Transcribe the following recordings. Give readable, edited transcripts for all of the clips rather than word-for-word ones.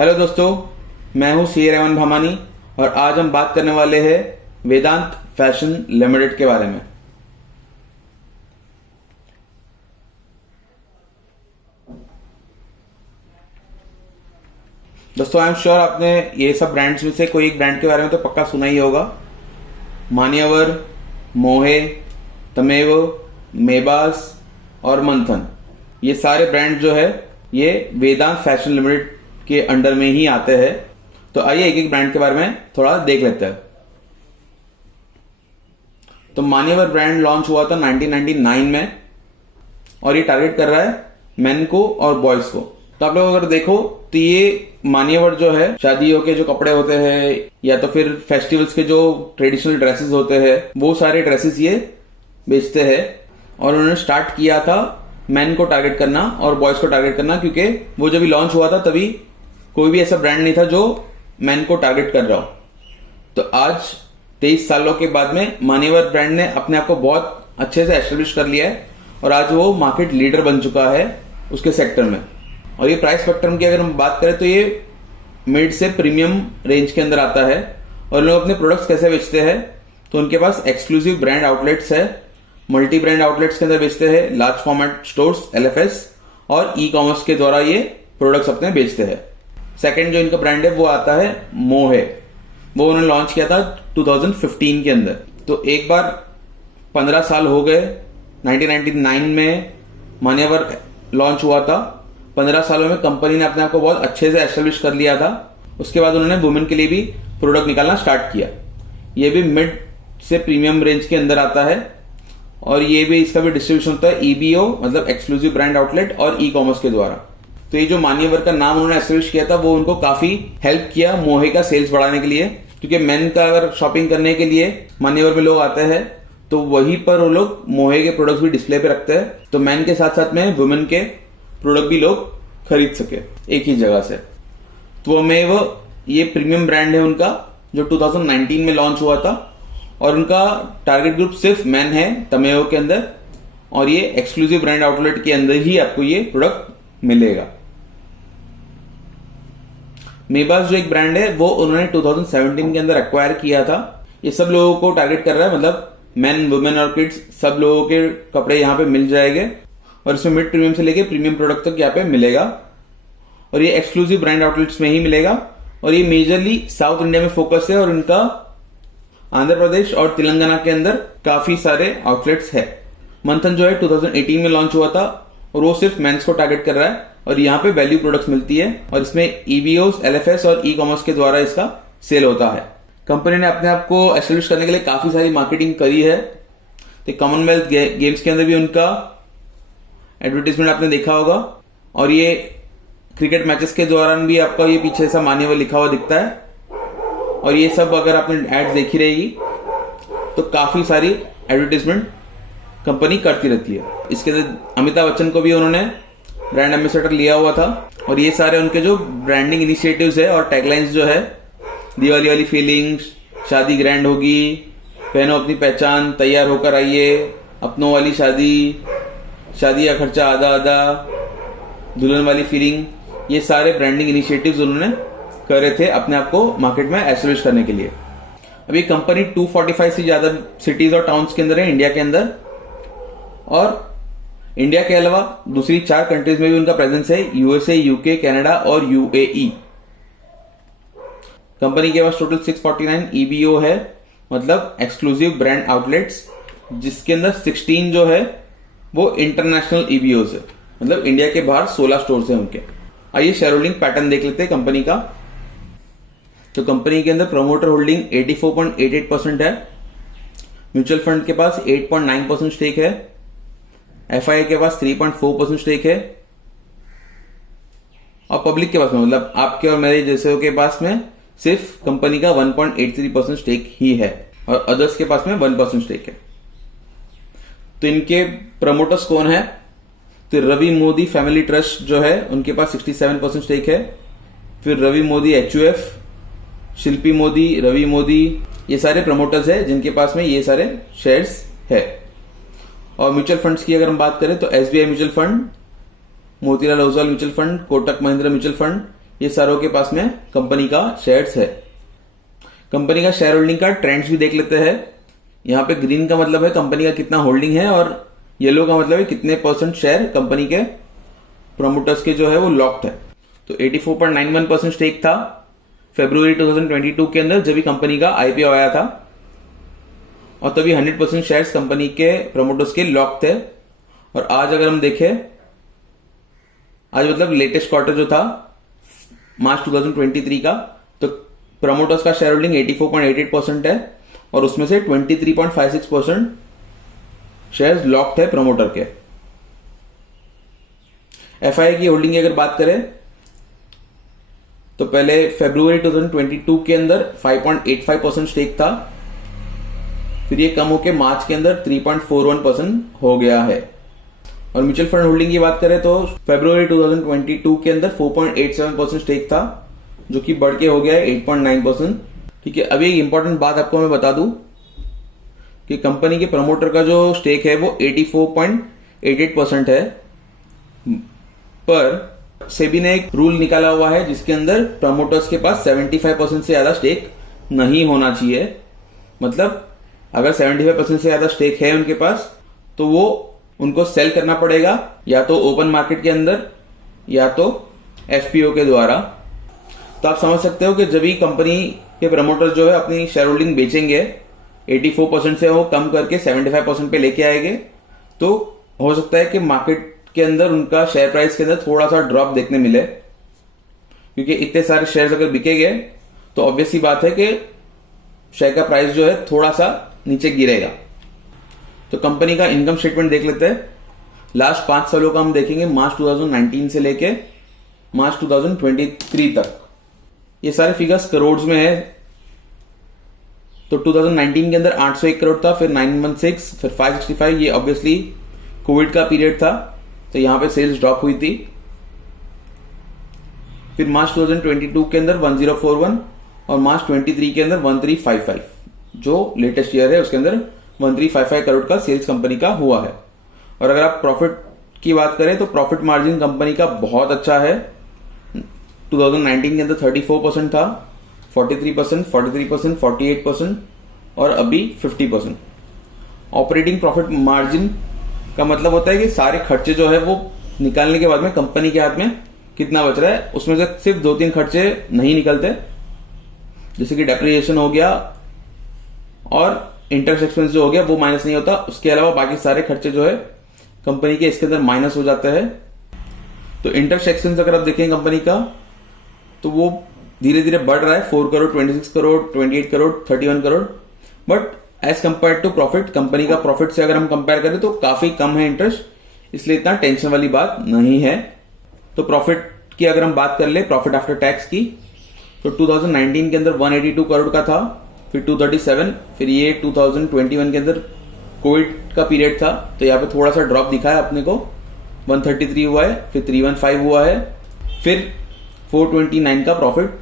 Hello दोस्तों, मैं हूं सी रेमन भमानी और आज हम बात करने वाले हैं वेदांत फैशन लिमिटेड के बारे में। दोस्तों, आई एम श्योर आपने ये सब ब्रांड्स में से कोई एक ब्रांड के बारे में तो पक्का सुना ही होगा। मान्यवर, मोहे, तमेव, मेबास और मंथन, ये सारे ब्रांड जो है ये वेदांत फैशन लिमिटेड के अंडर में ही आते हैं। तो आइए एक एक ब्रांड के बारे में थोड़ा देख लेते हैं। तो मान्यवर ब्रांड लॉन्च हुआ था 1999 में और ये टारगेट कर रहा है मेन को और बॉयज को। तो आप लोग अगर देखो तो ये मान्यवर जो है शादियों के जो कपड़े होते हैं या तो फिर फेस्टिवल्स के जो ट्रेडिशनल ड्रेसेस होते हैं वो सारे ड्रेसेस ये बेचते हैं। और उन्होंने स्टार्ट किया था मेन को टारगेट करना और बॉयज को टारगेट करना, क्योंकि वो जब लॉन्च हुआ था तभी कोई भी ऐसा ब्रांड नहीं था जो मेन को टारगेट कर रहा हो। तो आज 23 सालों के बाद में मान्यवर ब्रांड ने अपने आप को बहुत अच्छे से एस्टेब्लिश कर लिया है और आज वो मार्केट लीडर बन चुका है उसके सेक्टर में। और ये प्राइस स्पेक्ट्रम की अगर हम बात करें तो ये मिड से प्रीमियम रेंज के अंदर आता है। और लोग अपने प्रोडक्ट्स कैसे बेचते हैं तो उनके पास एक्सक्लूसिव ब्रांड आउटलेट्स है, मल्टी ब्रांड आउटलेट्स के अंदर बेचते हैं, लार्ज फॉर्मेट स्टोर्स LFS और ई कॉमर्स के द्वारा ये प्रोडक्ट्स अपने बेचते हैं। सेकंड जो इनका ब्रांड है वो आता है मोहे। वो उन्होंने लॉन्च किया था 2015 के अंदर। तो एक बार 15 साल हो गए, 1999 में मान्यवर लॉन्च हुआ था। 15 सालों में कंपनी ने अपने आप को बहुत अच्छे से एस्टेब्लिश कर लिया था। उसके बाद उन्होंने वुमेन के लिए भी प्रोडक्ट निकालना स्टार्ट किया। ये भी मिड से प्रीमियम रेंज के अंदर आता है और ये भी इसका भी डिस्ट्रीब्यूशन होता है EBO मतलब एक्सक्लूसिव ब्रांड आउटलेट और ई कॉमर्स के द्वारा। तो ये जो मान्यवर का नाम उन्होंने एस्टेब्लिश किया था वो उनको काफी हेल्प किया मोहे का सेल्स बढ़ाने के लिए, क्योंकि मेन का अगर शॉपिंग करने के लिए मान्यवर में लोग आते हैं तो वहीं पर वो लोग मोहे के प्रोडक्ट्स भी डिस्प्ले पे रखते हैं, तो मेन के साथ साथ में वुमेन के प्रोडक्ट भी लोग खरीद सके एक ही जगह से। तो मैं वो ये प्रीमियम ब्रांड है उनका जो 2019 में लॉन्च हुआ था और उनका टारगेट ग्रुप सिर्फ मेन है तमेव के अंदर और ये एक्सक्लूसिव ब्रांड आउटलेट के अंदर ही आपको ये प्रोडक्ट मिलेगा। मेबास जो एक ब्रांड है वो उन्होंने 2017 के अंदर एक्वायर किया था। ये सब लोगों को टारगेट कर रहा है, मतलब मेन, वुमेन और किड्स सब लोगों के कपड़े यहाँ पे मिल जाएंगे और इसमें मिड प्रीमियम से लेके प्रीमियम प्रोडक्ट तक यहाँ पे मिलेगा और ये एक्सक्लूसिव ब्रांड आउटलेट्स में ही मिलेगा। और ये मेजरली साउथ इंडिया में फोकस है और इनका आंध्र प्रदेश और तेलंगाना के अंदर काफी सारे आउटलेट्स है। मंथन जो है 2018 में लॉन्च हुआ था और वो सिर्फ मेंस को टारगेट कर रहा है और यहाँ पे वैल्यू प्रोडक्ट्स मिलती है और इसमें EBOs, LFS और ई कॉमर्स के द्वारा इसका सेल होता है। कंपनी ने अपने आप को एस्टेब्लिश करने के लिए काफी सारी मार्केटिंग करी है। तो कॉमनवेल्थ गेम्स के अंदर भी उनका एडवर्टीजमेंट आपने देखा होगा और ये क्रिकेट मैचेस के दौरान भी आपका ये पीछे ऐसा मान्यवर लिखा हुआ दिखता है। और ये सब अगर आपने एड्स देखी रहेगी तो काफी सारी एडवर्टीजमेंट कंपनी करती रहती है। इसके अंदर अमिताभ बच्चन को भी उन्होंने ब्रांड एम्बेसडर लिया हुआ था और ये सारे उनके जो ब्रांडिंग इनिशिएटिव्स है और टैगलाइंस जो है, दिवाली वाली फीलिंग्स, शादी ग्रैंड होगी, पहनो अपनी पहचान, तैयार होकर आइए, अपनों वाली शादी, शादी का खर्चा आधा आधा, दुल्हन वाली फीलिंग, ये सारे ब्रांडिंग इनिशिएटिव्स उन्होंने कर रहे थे अपने आप को मार्केट में एस्टेब्लिश करने के लिए। अभी कंपनी 245 से ज्यादा सिटीज और टाउन्स के अंदर है इंडिया के अंदर और इंडिया के अलावा दूसरी 4 कंट्रीज में भी उनका प्रेजेंस है, USA, UK, कनाडा और UAE। कंपनी के पास टोटल 649 EBO है मतलब एक्सक्लूसिव ब्रांड आउटलेट्स, जिसके अंदर 16 जो है वो इंटरनेशनल EBOs है, मतलब इंडिया के बाहर 16 स्टोर्स हैं उनके। आइए शेयर होल्डिंग पैटर्न देख लेते हैं कंपनी का। तो कंपनी के अंदर प्रमोटर होल्डिंग 84.88% है, म्यूचुअल फंड के पास 8.9% स्टेक है, FII के पास 3.4% स्टेक है और पब्लिक के पास में मतलब आपके और मेरे जैसे के पास में सिर्फ कंपनी का 1.83% स्टेक ही है और अदर्स के पास में 1% स्टेक है। तो इनके प्रमोटर्स कौन है? तो रवि मोदी फैमिली ट्रस्ट जो है उनके पास 67% स्टेक है, फिर रवि मोदी HUF, शिल्पी मोदी, रवि मोदी, ये सारे प्रमोटर्स है जिनके पास में ये सारे शेयर्स है। और म्यूचुअल फंड्स की अगर हम बात करें तो SBI mutual fund, Motilal Oswal mutual fund, Kotak Mahindra mutual fund, ये सारों के पास में कंपनी का शेयर्स है। कंपनी का शेयर होल्डिंग का ट्रेंड्स भी देख लेते हैं। यहाँ पे ग्रीन का मतलब है कंपनी का कितना होल्डिंग है और येलो का मतलब है कितने परसेंट शेयर कंपनी के प्रमोटर्स के जो है वो लॉक्ड है। तो 84.91% स्टेक था फरवरी 2022 के अंदर जब भी कंपनी का आईपीओ आया था, और तभी 100% शेयर्स कंपनी के प्रमोटर्स के लॉक थे। और आज अगर हम देखें, आज मतलब लेटेस्ट क्वार्टर जो था मार्च 2023 का, तो प्रमोटर्स का शेयर होल्डिंग 84.88% है और उसमें से 23.56% शेयर्स लॉक्ड है प्रमोटर के। एफआई की होल्डिंग की अगर बात करें तो पहले फरवरी 2022 के अंदर 5.85% स्टेक था, फिर ये कम होकर मार्च के अंदर 3.41% हो गया है। और म्यूचुअल फंड होल्डिंग की बात करें तो फरवरी 2022 के अंदर 4.87% स्टेक था, जो कि बढ़ के हो गया है 8.9%। ठीक है, अभी एक इंपॉर्टेंट बात आपको मैं बता दूं कि कंपनी के प्रमोटर का जो स्टेक है वो 84.88% है, पर सेबी ने एक रूल निकाला हुआ है जिसके अंदर प्रमोटर्स के पास 75% से ज्यादा स्टेक नहीं होना चाहिए। मतलब अगर 75% से ज्यादा स्टेक है उनके पास तो वो उनको सेल करना पड़ेगा, या तो ओपन मार्केट के अंदर या तो एफपीओ के द्वारा। तो आप समझ सकते हो कि जब भी कंपनी के प्रमोटर जो है अपनी शेयर होल्डिंग बेचेंगे, 84% से वो कम करके 75% पे लेके आएंगे, तो हो सकता है कि मार्केट के अंदर उनका शेयर प्राइस के अंदर थोड़ा सा ड्रॉप देखने मिले, क्योंकि इतने सारे शेयर्स अगर बिकेंगे तो ऑब्वियस सी बात है कि शेयर का प्राइस जो है थोड़ा सा नीचे गिरेगा। तो कंपनी का इनकम स्टेटमेंट देख लेते हैं। लास्ट 5 सालों का हम देखेंगे, मार्च 2019 से लेके मार्च 2023 तक। ये सारे फिगर्स करोड़ में है। तो 2019 के अंदर 801 करोड़ था, फिर 916, फिर 565। ये ऑब्वियसली कोविड का पीरियड था, तो यहां पे सेल्स ड्रॉप हुई थी। फिर मार्च 2022 के अंदर 1041 और मार्च 23 के अंदर 1355, जो लेटेस्ट ईयर है उसके अंदर 1355 करोड़ का सेल्स कंपनी का हुआ है। और अगर आप प्रॉफिट की बात करें तो प्रॉफिट मार्जिन कंपनी का बहुत अच्छा है। 2019 के अंदर 34% था, 43%, 43%, 48% और अभी 50%। ऑपरेटिंग प्रॉफिट मार्जिन का मतलब होता है कि सारे खर्चे जो है वो निकालने के बाद में कंपनी के हाथ में कितना बच रहा है, उसमें से सिर्फ 2-3 खर्चे नहीं निकलते, जैसे कि डेप्रिसिएशन हो गया और इंटरेस्ट एक्सपेंस जो हो गया वो माइनस नहीं होता। उसके अलावा बाकी सारे खर्चे जो है कंपनी के इसके अंदर माइनस हो जाते हैं। तो इंटरेस्ट एक्सपेंस अगर आप देखें कंपनी का, तो वो धीरे धीरे बढ़ रहा है, 4 crore, 26 crore, 28 crore, 31 crore. But as compared to profit, company का प्रॉफिट से अगर हम कंपेयर करें तो काफी कम है इंटरेस्ट, इसलिए इतना टेंशन वाली बात नहीं है। तो प्रॉफिट की अगर हम बात कर ले, प्रॉफिट आफ्टर टैक्स की, तो 2019 के अंदर 182 करोड़ का था, फिर 237, फिर ये 2021 के अंदर कोविड का पीरियड था, तो यहाँ पे थोड़ा सा ड्रॉप दिखा है अपने को, 133 हुआ है, फिर 315 हुआ है, फिर 429 का प्रॉफिट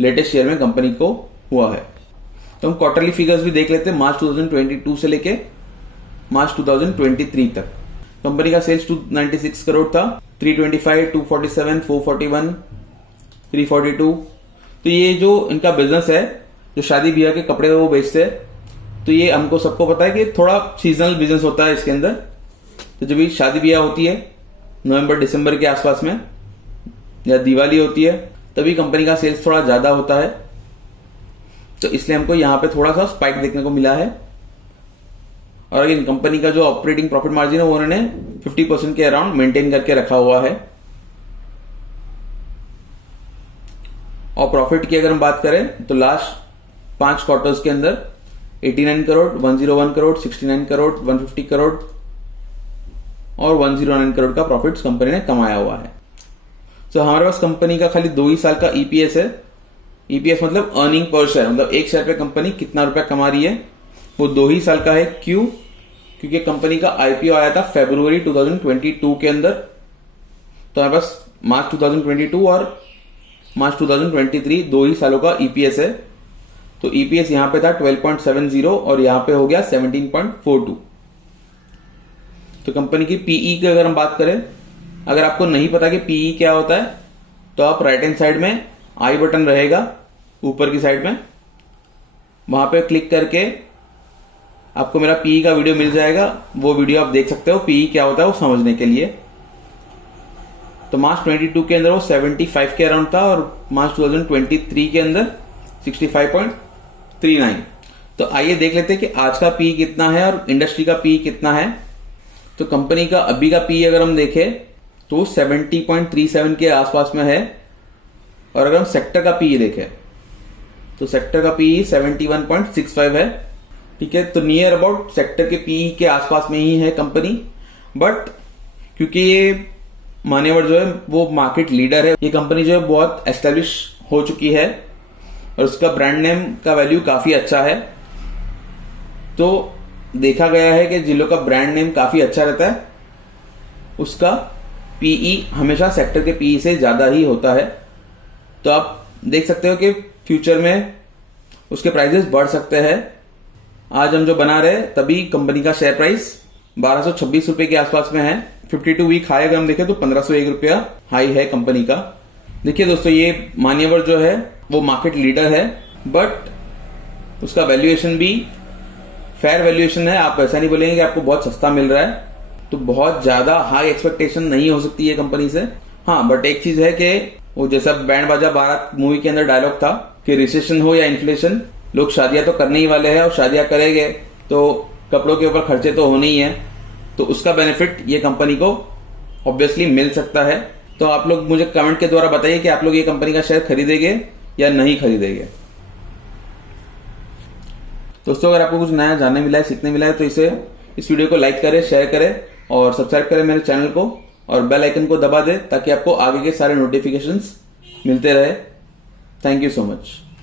लेटेस्ट ईयर में कंपनी को हुआ है। तो हम क्वार्टरली फिगर्स भी देख लेते हैं, मार्च 2022 से लेके मार्च 2023 तक। कंपनी का सेल्स 296 करोड़ था, 325, 247, 441, 342। तो ये जो इनका बिजनेस है, जो शादी ब्याह के कपड़े वो बेचते हैं, तो ये हमको सबको पता है कि थोड़ा सीजनल बिजनेस होता है इसके अंदर। तो जब भी शादी ब्याह होती है नवंबर दिसंबर के आसपास में, या दिवाली होती है, तभी कंपनी का सेल्स थोड़ा ज्यादा होता है। तो इसलिए हमको यहां पे थोड़ा सा स्पाइक देखने को मिला है। और अगेन कंपनी का जो ऑपरेटिंग प्रॉफिट मार्जिन है वो उन्होंने 50% के अराउंड मेंटेन करके रखा हुआ है। और प्रॉफिट की अगर हम बात करें तो लास्ट 5 क्वार्टर्स के अंदर 89 करोड़, 101 करोड़, 69 करोड़, 150 करोड़ और 109 करोड़ का प्रॉफिट्स कंपनी ने कमाया हुआ है। तो हमारे पास कंपनी का खाली 2 ही साल का ईपीएस है। ईपीएस मतलब अर्निंग पर शेयर, मतलब 1 शेयर पे कंपनी कितना रुपया कमा रही है, वो 2 ही साल का है। क्यों? क्योंकि कंपनी का आईपीओ आया था फरवरी 2022 के अंदर, तो हमारे पास मार्च 2022 और मार्च 2023 2 ही सालों का ईपीएस है। तो ईपीएस यहां पे था 12.70 और यहां पे हो गया 17.42। तो कंपनी की पीई की अगर हम बात करें, अगर आपको नहीं पता कि पीई क्या होता है, तो आप राइट हैंड साइड में आई बटन रहेगा ऊपर की साइड में, वहां पे क्लिक करके आपको मेरा पीई का वीडियो मिल जाएगा। वो वीडियो आप देख सकते हो पीई क्या होता है वो समझने के लिए। तो मार्च 22 के अंदर वो 75 के अराउंड था और मार्च 2023 के अंदर 65.39। तो आइए देख लेते हैं कि आज का पीई कितना है और इंडस्ट्री का पीई कितना है। तो कंपनी का अभी का पीई अगर हम देखें तो 70.37 के आसपास में है, और अगर हम सेक्टर का पीई देखें तो सेक्टर का पीई 71.65 है। ठीक है, तो नियर अबाउट सेक्टर के पीई के आसपास में ही है कंपनी। बट क्योंकि ये मान्यवर जो है वो मार्केट लीडर है, ये कंपनी जो है बहुत एस्टेब्लिश हो चुकी है और उसका ब्रांड नेम का वैल्यू काफी अच्छा है। तो देखा गया है कि जिन लोग का ब्रांड नेम काफी अच्छा रहता है उसका पीई हमेशा सेक्टर के पीई से ज्यादा ही होता है। तो आप देख सकते हो कि फ्यूचर में उसके प्राइसेस बढ़ सकते हैं। आज हम जो बना रहे हैं तभी कंपनी का शेयर प्राइस 1226 रुपए के आसपास में है। 52 वीक हाई अगर हम देखें तो 1501 रुपया हाई है कंपनी का। देखिए दोस्तों, ये मान्यवर जो है वो मार्केट लीडर है, बट उसका वैल्यूएशन भी फेयर वैल्यूएशन है। आप ऐसा नहीं बोलेंगे कि आपको बहुत सस्ता मिल रहा है, तो बहुत ज्यादा हाई एक्सपेक्टेशन नहीं हो सकती है कंपनी से। हाँ, बट एक चीज है कि वो जैसा बैंड बाजा बारात मूवी के अंदर डायलॉग था कि रिसेशन हो या इन्फ्लेशन, लोग शादियां तो करने ही वाले हैं और शादियां करेंगे तो कपड़ों के ऊपर खर्चे तो होने ही है। तो उसका बेनिफिट ये कंपनी को ऑब्वियसली मिल सकता है। तो आप लोग मुझे कमेंट के द्वारा बताइए कि आप लोग ये कंपनी का शेयर खरीदेंगे या नहीं खरीदेंगे। दोस्तों, अगर आपको कुछ नया जानने मिला है, सीखने मिला है तो इस वीडियो को लाइक करें, शेयर करें और सब्सक्राइब करें मेरे चैनल को और बेल आइकन को दबा दें ताकि आपको आगे के सारे नोटिफिकेशंस मिलते रहे। Thank you so much.